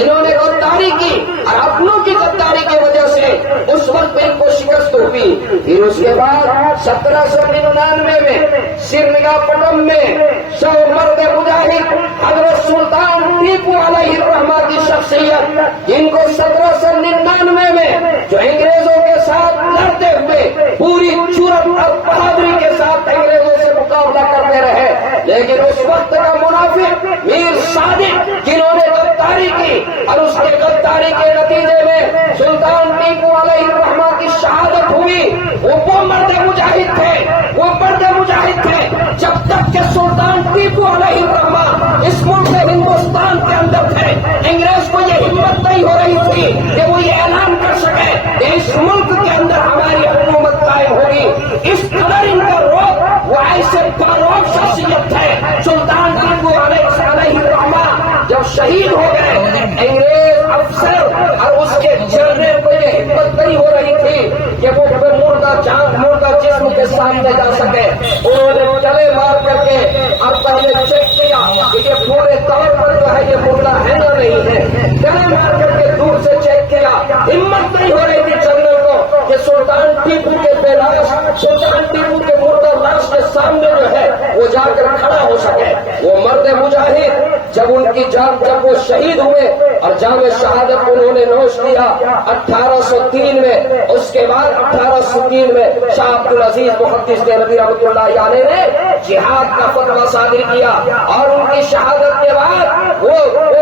انہوں نے غداری کی اور اپنوں کی غداری کی وجہ سے اس وقت ان کو شکست ہوئی. پھر اس کے بعد 1799 میں سرنگا پٹم میں شو مرد مجاہد حضرت سلطان ٹیپو علیہ الرحمہ کی شخصیت، جن کو 1799 میں جو انگریزوں کے ساتھ لڑتے ہوئے پوری جرأت اور بہادری کے ساتھ انگریزوں سے مقابلہ کرتے رہے، لیکن اس وقت کا منافق میر صادق جنہوں نے غداری کی اور اس کے غداری کے نتیجے میں سلطان ٹیپو علیہ الرحمہ کی شہادت ہوئی، وہ مرد مجاہد تھے، وہ مرد مجاہد تھے. جب تک کہ سلطان ٹیپو علیہ الرحمہ اس ملک ہندوستان کے اندر تھے، انگریز کو یہ ہمت نہیں ہو رہی تھی کہ وہ یہ اعلان کر سکے کہ اس ملک کے اندر ہماری حکومت قائم ہوگی. اس قدر ان کا روب، وہ ایسے باروب شخصیت تھے. سلطان ٹیپو علیہ الرحمہ جب شہید ہو گئے، انگریز افسر اور اس کے جنرل کو یہ ہمت نہیں ہو رہی تھی کہ وہ مردہ جسم کے سامنے جا سکے. انہوں نے چلے مار کر کے اور پہلے چیک کیا کہ یہ پورے طور پر جو ہے یہ مردہ ہے یا نہیں ہے. چلے مار کر کے دور سے چیک کیا، ہمت نہیں ہو رہی تھی جنرل کو کہ سلطان ٹیپو کے بے لاش، سلطان ٹیپو کے مردہ لاش کے سامنے جو ہے وہ جا کر کھڑا ہو سکے. وہ مرد مجاہد جب ان کی جان، جب وہ شہید ہوئے اور جام شہادت انہوں نے نوش کیا 1803 میں، اس کے بعد 1803 میں شاہ عبدالعزیز محدث دہلوی رحمۃ اللہ علیہ نے جہاد کا فتویٰ صادر کیا، اور ان کی شہادت کے بعد وہ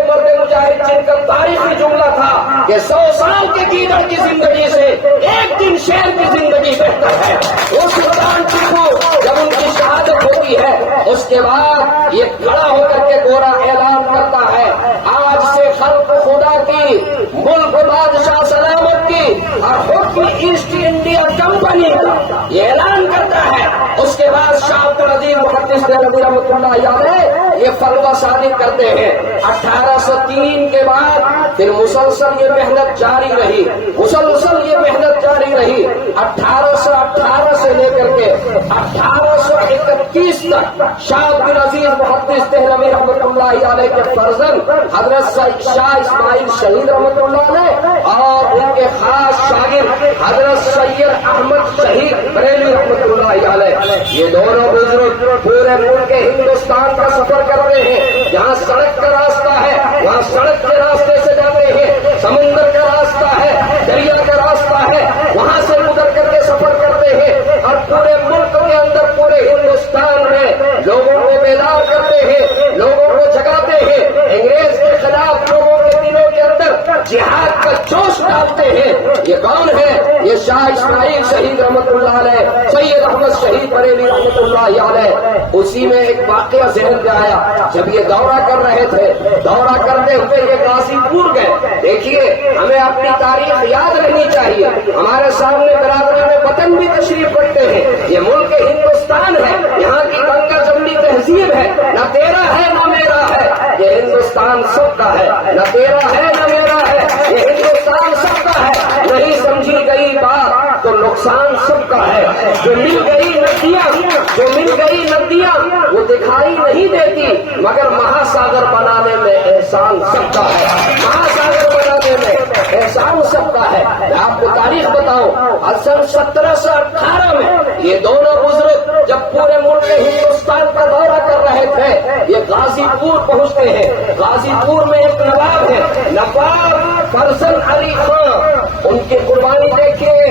مرد مجاہد جن کا تاریخی جملہ تھا کہ 100 سال کے گیدڑ کی زندگی سے ایک دن شیر کی زندگی بہتر ہے. وہ سلطان ٹیپو جب ان کی شہادت ہوتی ہے، اس کے بعد یہ کھڑا ہو کر کے گورا اعلان کرتا ہے، آج سے خلق خدا کی، ملک بادشاہ سلامت کی اور حکم ایسٹ انڈیا کمپنی کا، یہ اعلان کرتا ہے. اس کے بعد شاہ عبدالعزیز محدث دہلوی رحمۃ اللہ علیہ یہ فتویٰ صادر کرتے ہیں. 1803 کے بعد پھر مسلسل یہ محنت جاری رہی، مسلسل یہ محنت جاری رہی. 1818 سے لے کر کے 1831 تک شاہ عبدالعزیز محدث دہلوی رحمۃ اللہ علیہ کے فرزند حضرت شاہ اسماعیل شہید رحمۃ اللہ علیہ اور ان کے خاص شاگرد حضرت سید احمد شہید بریلوی رحمۃ اللہ علیہ، یہ دونوں بزرگ پورے ملک کے ہندوستان کا سفر کرتے ہیں. جہاں سڑک کا راستہ ہے وہاں سڑک کے راستے سے جاتے ہیں، سمندر کا راستہ ہے، دریا کا راستہ ہے، وہاں سے گزر کر کے سفر کرتے ہیں اور پورے ملک کے اندر، پورے ہندوستان میں لوگوں کو بیدار کرتے ہیں، لوگوں کو جگاتے ہیں، انگریز کے خلاف لوگوں کے دلوں کے اندر جہاد کا جوش ڈالتے ہیں. یہ کون ہے؟ یہ شاہ اسماعیل شہید رحمۃ اللہ علیہ، سید احمد شہید بریلوی رحمۃ اللہ علیہ. اسی میں ایک واقعہ ذہن میں آیا، جب یہ دورہ کر رہے تھے، دورہ کرتے ہوئے یہ غازی پور گئے. دیکھیے، ہمیں اپنی تاریخ یاد رہنی چاہیے. ہمارے سامنے برادری میں وطن بھی تشریف رکھتے ہیں. یہ ملک ہندوستان ہے، یہاں کی گنگا جمنی تہذیب ہے، نہ تیرا ہے نہ میرا ہے. یہ ہندوستان سب کا ہے، نہ تیرا ہے نہ میرا ہے. یہ ہندوستان سب کا ہے. نہیں سمجھی گئی بات تو نقصان سب کا ہے. جو مل گئی ندیاں وہ دکھائی نہیں دیتی، مگر مہاساگر بنانے میں احسان سب کا ہے. مہاساگر بنانے میں احسان سب کا ہے. میں آپ کو تاریخ بتاؤں، سن 1718 میں یہ دونوں بزرگ جب پورے ملک ہندوستان کا دورہ کر رہے تھے، یہ غازی پور پہنچتے ہیں. غازی پور میں ایک نواب ہے، نواب فرزند علی خان. ان کی قربانی دیکھیے،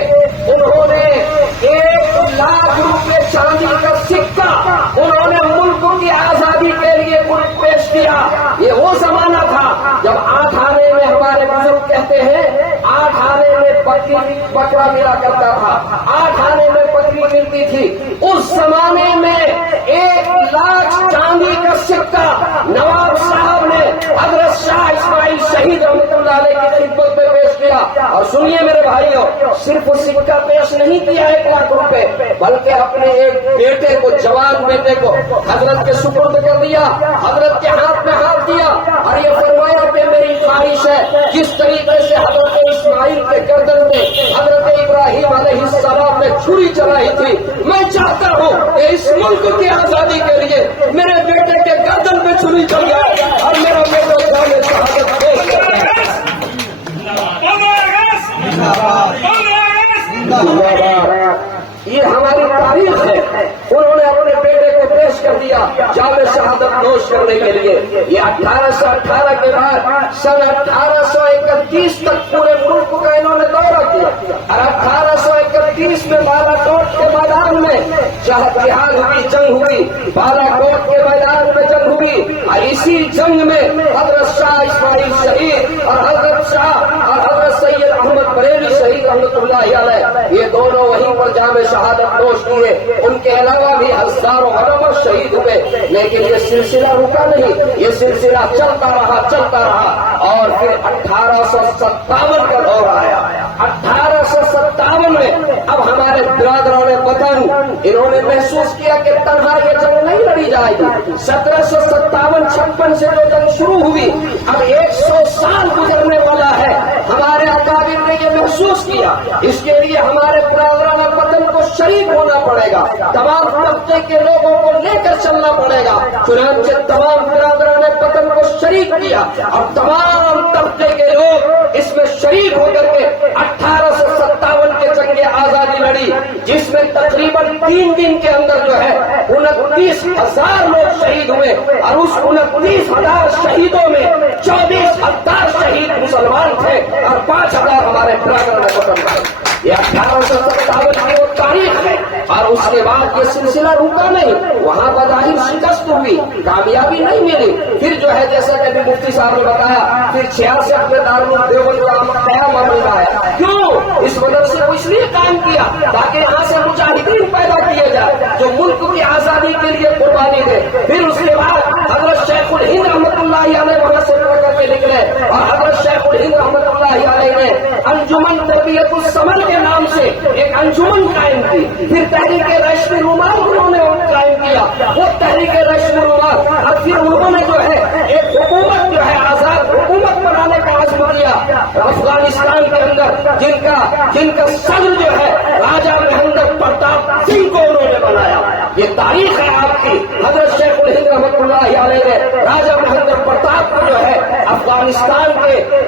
انہوں نے 1,00,000 روپے چاندی کا سکہ انہوں نے ملک کی آزادی کے لیے پیش کیا. یہ وہ زمانہ تھا جب 8 آنے میں، ہمارے بزرگ کہتے ہیں 8 آنے میں بکرا ملا کرتا تھا، 8 آنے میں بکری ملتی تھی. اس زمانے میں 1,00,000 چاندی کا سکہ نواب صاحب نے حضرت شاہ اسماعیل شہید رحمۃ اللہ علیہ کی خدمت میں پیش کیا. اور سنیے میرے بھائیوں، صرف سکہ پیش نہیں کیا 1,00,000 روپے، بلکہ اپنے ایک بیٹے کو، جوان بیٹے کو حضرت کے سپرد کر دیا، حضرت کے ہاتھ میں ہاتھ دیا اور یہ فرمایا کہ میری خواہش ہے جس طریقے سے حضرت اسماعیل کے گردن میں حضرت ابراہیم علیہ السلام نے چھری چلائی تھی، میں چاہتا ہوں کہ اس ملک کی آزادی کے لیے میرے بیٹے کے گردن پہ چھری چل جائے اور میرا بیٹا شہادت پیش کرے. کرنے کے لیے یہ 1818 کے بعد سن 1831 تک پورے ملک کا انہوں نے دورہ کیا اور 1831 میں بالا کوٹ کے میدان میں جہاد ہوئی، جنگ ہوئی، بالا کوٹ کے میدان میں جنگ ہوئی اور اسی جنگ میں حضرت شاہ اسماعیل شہید اور حضرت شاہ اور حضرت سید احمد بریلوی شہید رحمۃ اللہ علیہ یہ دونوں وہیں پر جام شہادت نوش کیے. ان کے علاوہ بھی ہزاروں علماء شہید ہوئے. لیکن یہ سلسلہ رکا نہیں، یہ سلسلہ چلتا رہا اور پھر 1857 کا دور آیا. 1857 میں اب ہمارے برادران وطن انہوں نے محسوس کیا کہ تنہا یہ جنگ نہیں لڑی جائے گی. 1757-56 سے جو جنگ شروع ہوئی اب 100 سال گزرنے والا ہے. ہمارے اکابر نے یہ محسوس کیا، اس کے لیے ہمارے برادران وطن کو شریک ہونا پڑے گا، تمام طبقے کے لوگوں کو لے کر چلنا پڑے گا. چنانچہ تمام برادران وطن کو شریک کیا اور تمام طبقے کے لوگ اس میں شریک ہو کر کے 1857 کے جنگ آزادی لڑی، جس میں تقریباً 3 دن کے اندر جو ہے 29,000 لوگ شہید ہوئے اور اس 29,000 شہیدوں میں 24,000 شہید مسلمان تھے اور 5,000 ہمارے برادران وطن تھے. یہ 1857 کی وہ تاریخ ہے اور اس کے بعد یہ سلسلہ رکا نہیں. وہاں بظاہر شکست ہوئی، کامیابی نہیں ملی. پھر جو ہے جیسا کہ ابھی مفتی صاحب نے بتایا پھر 66 میں دارالعلوم دیوبند کا قیام معاملہ ہے. کیوں؟ اس مدرسے کو اس لیے قائم کیا تاکہ یہاں سے مجاہدین پیدا کیے جائے جو ملک کی آزادی کے لیے قربانی دے. پھر اس کے بعد حضرت شیخ الہند رحمۃ اللہ علیہ وہاں سے پڑھ کر کے نکلے اور حضرت شیخ الہند رحمۃ اللہ علیہ نے انجمن تربیت الثمر کے نام سے ایک انجمن قائم کی. پھر تحریک ریشم رومال انہوں نے قائم کیا، وہ تحریک ریشم رومال. اور پھر انہوں نے جو ہے ایک حکومت جو ہے آزاد حکومت بنانے کا عزم کیا افغانستان کے اندر، جن کا صدر جو ہے راجہ مہندر پرتاپ سنگھ کو انہوں نے بنایا. یہ تاریخ ہے آپ کی. حضرت شیخ الہند رحمۃ اللہ علیہ نے راجہ مہندر پرتاپ کو جو ہے افغانستان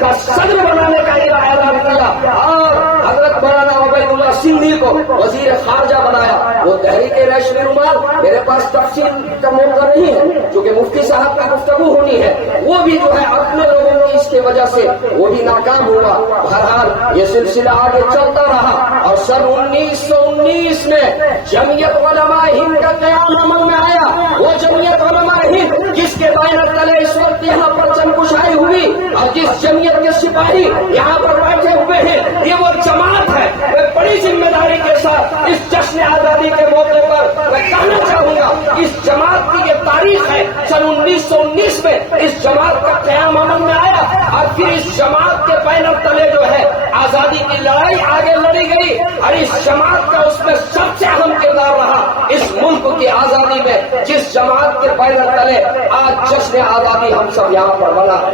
کا صدر بنانے کا اعلان کیا اور حضرت مولانا عبید اللہ سندھی کو وزیر خارجہ بنایا. وہ تحریک ریشم رومال میرے پاس تفصیل کا موقع نہیں ہے کیونکہ مفتی صاحب کی گفتگو ہونی ہے. وہ بھی جو ہے اپنے لوگوں کی اس کی وجہ سے وہ بھی ناکام ہوا. بہرحال یہ سلسلہ آگے چلتا رہا اور سن 1919 میں جمعیت علماء ہند کا قیام عمل میں آیا. وہ جمعیت علماء ہند جس کے بینر تلے اس وقت یہاں پر چنکشائی ہوئی اور جس جمعیت کے سپاہی یہاں پر بیٹھے ہوئے ہیں یہ وہ جماعت ہے. میں بڑی ذمہ داری کے ساتھ اس جشن آزادی کے موقع پر میں کہنا چاہوں گا اس جماعت کی یہ تاریخ ہے. سن 1919 میں اس جماعت کا قیام عمل میں آیا اور پھر اس جماعت کے بینر تلے جو ہے آزادی کی لڑائی آگے لڑی گئی اور اس جماعت کا اس میں سب سے اہم کردار رہا. اس ملک کی آزادی میں جس جماعت کے بینر تلے آج جشن آزادی ہم سب یہاں پر بنا ہے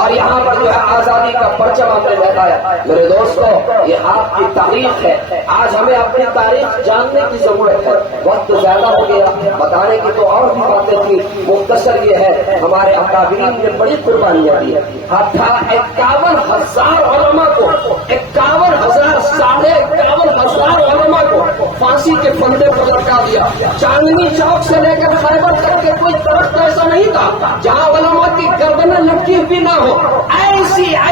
اور یہاں پر جو ہے آزادی کا پرچم ہم نے لہرایا. میرے دوستو یہ آپ کی تاریخ ہے. آج ہمیں اپنی تاریخ جاننے کی ضرورت ہے. وقت زیادہ ہو گیا، بتانے کی تو اور بھی باتیں تھی، مختصر یہ ہے ہمارے اکابرین نے بڑی قربانیاں دی. 51,000 علماء کو 51,000 علماء کو پھانسی کے پھندے پر لٹکا دیا. چاندنی چوک سے لے کر خیبر تک کے کوئی درخت ایسا نہیں تھا جہاں علماء کی گردنیں لٹکی ہوئی نہ ہو.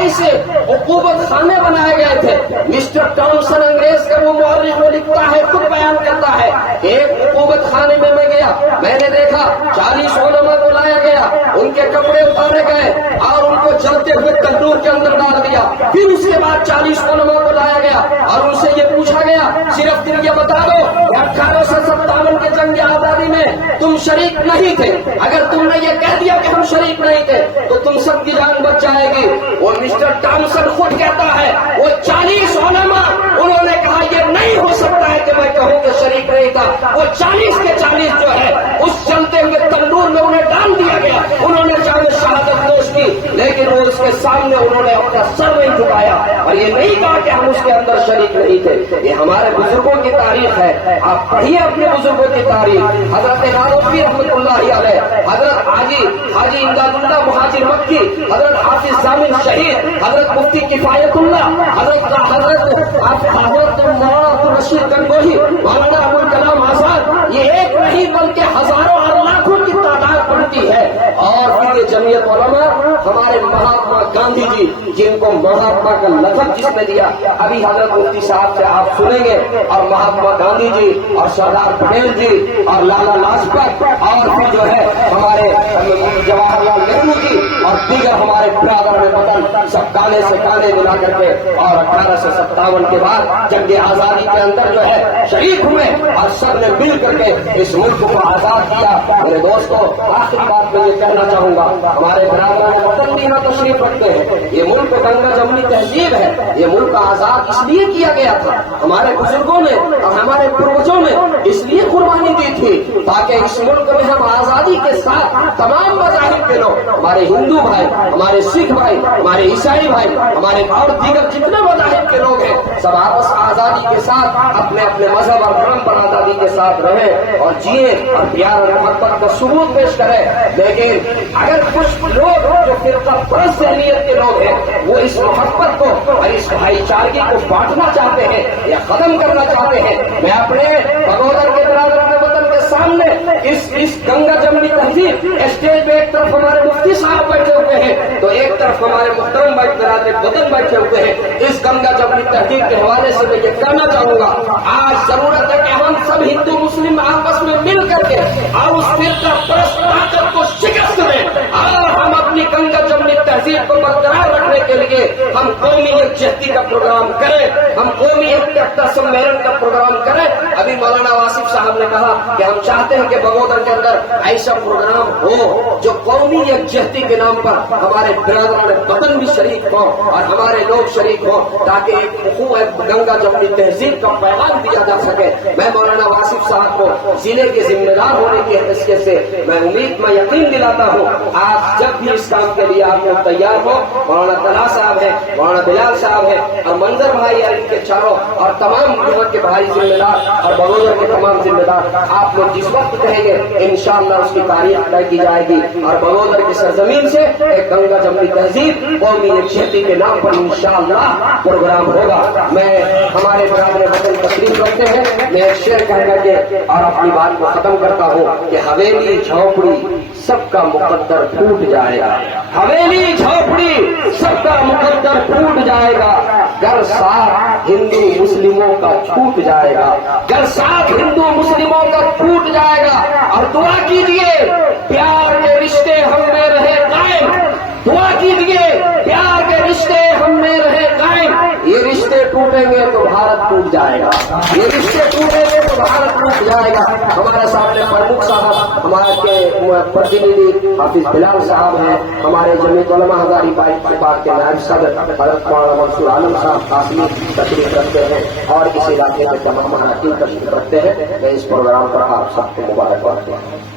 ایسے حکومت خانے بنائے گئے تھے. مسٹر ٹامسن انگریز کا وہ مورخ وہ لکھتا ہے، خود بیان کرتا ہے. ایک حکومت خانے میں گیا، میں نے دیکھا 40 علماء کو لایا گیا، ان کے کپڑے اتارے گئے اور ان کو جلتے ہوئے تندور کے اندر ڈال دیا. پھر اس کے بعد 40 علماء کو لایا گیا اور ان سے یہ پوچھا گیا صرف تم یہ بتا دو 1857 کے جنگ آزادی میں تم شریک نہیں تھے. اگر تم نے یہ کہہ دیا کہ ہم شریک نہیں تھے تو تم سب کی جان بچ جائے گی. وہ مسٹر ٹامسن خود کہتا ہے وہ 40 علماء انہوں نے کہا یہ نہیں ہو سکتا ہے کہ میں کہوں کہ شریک نہیں تھا. وہ 40 کے 40 جو ہے اس چلتے ہوئے تندور میں انہیں ڈال دیا گیا. انہوں نے چاہے شہادت نوش کی لیکن وہ اس کے سامنے انہوں نے اپنا سر نہیں جھکایا اور یہ نہیں کہا کہ ہم اس کے اندر شریک نہیں تھے. یہ ہمارے بزرگوں کی تاریخ ہے. آپ پڑھیے اپنے بزرگوں کی تاریخ. حضرت نانوتوی رحمۃ اللہ علیہ، حضرت حاجی امداد اللہ مہاجر مکی، حضرت حافظ ضامن شہید، حضرت مفتی کفایت اللہ، حضرت مولانا عبدالرشید گنگوہی، مولانا ابوالکلام آزاد، یہ ایک نہیں بلکہ ہزاروں اور لاکھوں کی تعداد بڑھتی ہے اور پھر یہ جمعیت علماء ہمارے مہاتما گاندھی جی، جن کو مہاتما کا لقب جس نے دیا، ابھی حضرت مفتی صاحب سے آپ سنیں گے، اور مہاتما گاندھی جی اور سردار پٹیل جی اور لالا لاجپت اور پھر جو ہے ہمارے جواہر لال نہرو جی اور دیگر ہمارے برادر وطن سب کانے سے کانے ملا کر کے اور 1857 کے بعد جنگ آزادی کے اندر جو ہے شریک ہوئے اور سب نے مل کر کے اس ملک کو آزاد کیا۔ میرے دوستوں، آخری بات میں یہ کہنا چاہوں گا، ہمارے برادر وطن بھی یہاں تشریف رکھتے ہیں، یہ ملک گنگا جمنی تہذیب ہے، یہ ملک آزاد اس لیے کیا گیا تھا، ہمارے بزرگوں نے اور ہمارے پروجوں نے اس لیے قربانی دی تھی تاکہ اس ملک میں ہم آزادی کے ساتھ تمام مذاہب کے لوگ، ہمارے ہندو بھائی، ہمارے سکھ بھائی، ہمارے عیسائی بھائی، ہمارے اور دیگر جتنے مذاہب کے لوگ ہیں، سب آپس آزادی کے ساتھ اپنے اپنے مذہب اور دھرم پر آزادی کے ساتھ رہیں اور جیے اور پیار اور محبت کا ثبوت پیش کریں۔ لیکن اگر کچھ لوگ جو فرقہ پرست ذہنیت کے لوگ ہیں وہ اس محبت کو اور اس بھائی چارگی کو بانٹنا چاہتے ہیں یا ختم کرنا چاہتے ہیں، میں اپنے بغودر کے برادر وطن کے سامنے اس گنگا جمنی تہذیب اسٹیج پہ ایک طرف ہمارے مفتی صاحب بیٹھے ہوئے ہیں تو ایک طرف ہمارے محترم بھائی برادر وطن بیٹھے ہوئے ہیں، اس گنگا جمنی تہذیب کے حوالے سے میں یہ کہنا چاہوں گا، آج ضرورت ہے کہ ہم سب ہندو مسلم آپس میں مل کر کے اور اس فرقہ پرست طاقت کو شکست دیں اور ہم اپنی گنگا جمنی تہذیب کو برقرار رکھنے کے لیے ہم قومی یکجہتی کا پروگرام کریں، ہم قومی ایکتا سمیلن کا پروگرام کریں۔ ابھی مولانا واصف صاحب نے کہا کہ ہم چاہتے ہیں کہ بغودر کے اندر ایسا پروگرام ہو جو قومی یکجہتی کے نام پر ہمارے برادران وطن بھی شریک ہوں اور ہمارے لوگ شریک ہوں تاکہ ایک اخوت گنگا جمنی تہذیب کا پیغام دیا جا سکے۔ میں مولانا واصف صاحب کو ضلع کے ذمہ دار ہونے کی حیثیت سے میں یقین دلاتا ہوں آپ جب بھی اس کام کے لیے آپ لوگ تیار ہو، مولانا طلحہ صاحب ہے، مولانا بلال صاحب ہے اور منظر بھائی اور ان کے چاروں اور تمام امت کے بھائی ذمہ دار اور بغودر کے تمام ذمہ دار، آپ لوگ جس وقت کہیں گے انشاءاللہ اس کی تاریخ طے کی جائے گی اور بغودر کی سرزمین سے ایک گنگا جمنی تہذیب قومی یکجہتی کے نام پر انشاءاللہ پروگرام ہوگا۔ میں ہمارے برادر وطن تشریف رکھتے ہیں، میں ایک شعر کہہ کر کے اور اپنی بات کو ختم کرتا ہوں کہ حویلی جھونپڑی سب کا مقدر ٹوٹ جائے گا، حویلی جھونپڑی سب کا مقدر ٹوٹ جائے گا، گر ساتھ ہندو مسلموں کا چھوٹ جائے گا، گر ساتھ ہندو مسلموں کا ٹوٹ جائے گا۔ اور دعا کیجئے پیار کے رشتے ہم میں رہے قائم، دعا کیجئے پیار کے رشتے ہم میں رہے قائم۔ یہ رشتے ٹوٹیں گے تو بھارت ٹوٹ جائے گا، یہ رشتے ٹوٹیں گے تو بھارت ٹوٹ جائے گا۔ ہمارے سامنے پرمکھ صاحب ہمارے کے پرتنیدھی حافظ بلال صاحب ہیں، ہمارے جمعیت علماء ہزاری پاک کے نائب صدر حضرت مولانا منصور عالم صاحب قاسمی تشریف رکھتے ہیں اور اس علاقے میں تمام حکیم تشریف رکھتے ہیں۔ میں اس پروگرام پر آپ سب کو مبارکباد دیتا ہوں۔